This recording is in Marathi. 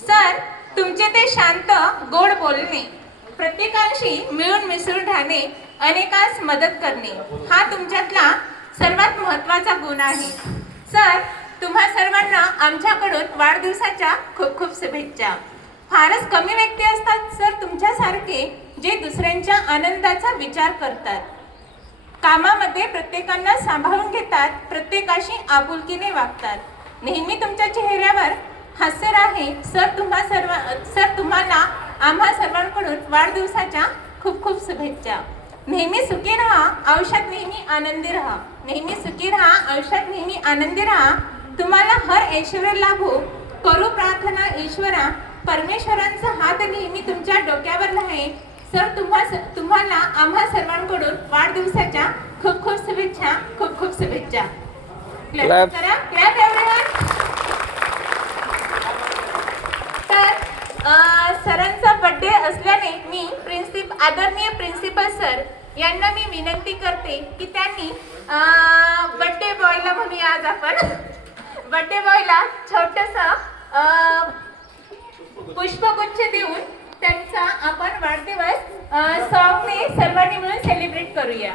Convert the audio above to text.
सर, तुमचे ते शांत गोड बोलणे, प्रत्येकाशी मिळून मिसळून राहणे, अनेकास मदत करणे हा तुमच्यातला सर्वात महत्त्वाचा गुण आहे। सर, तुम्हा सर्वांना आमच्याकडून वाढदिवसाच्या खूप खूप शुभेच्छा। फारच कमी व्यक्ती असतात सर तुमच्यासारखे जे दुसऱ्यांच्या आनंदाचा विचार करतात, कामामध्ये प्रत्येकांना सांभाळून घेतात, प्रत्येकाशी आपुलकीने वागतात। नेहमी तुमच्या चेहऱ्यावर हास्य राहे सर। तुम्हाला आम्हा सर्वांकडून वाढदिवसाच्या खूप खूप शुभेच्छा। नेहमी सुखी राहा, आयुष्यात नेहमी आनंदी राहा। नेहमी सुखी राहा, आयुष्यात नेहमी आनंदी राहा। तुम्हाला हर ऐश्वर्य लाभो करू प्रार्थना ईश्वरा। परमेश्वरांचा हात नेहमी तुमच्या डोक्यावर राहे सर। तुम्हाला आम्हा सर्वांकडून वाढदिवसाच्या खूप खूप शुभेच्छा, खूप खूप शुभेच्छा। क्लॅप करा, क्लॅप एव्हरीवन। तर सरांचा बर्थडे असल्याने मी आदरणीय प्रिन्सिपल सर यांना मी विनंती करते की त्यांनी बर्थडे बॉयला म्हणूया, आज आपण बर्थडे बॉयला छोटंसं पुष्पगुच्छ देऊन त्यांचा आपण वाढदिवस सॉन्गने सर्वांनी मिळून सेलिब्रेट करूया।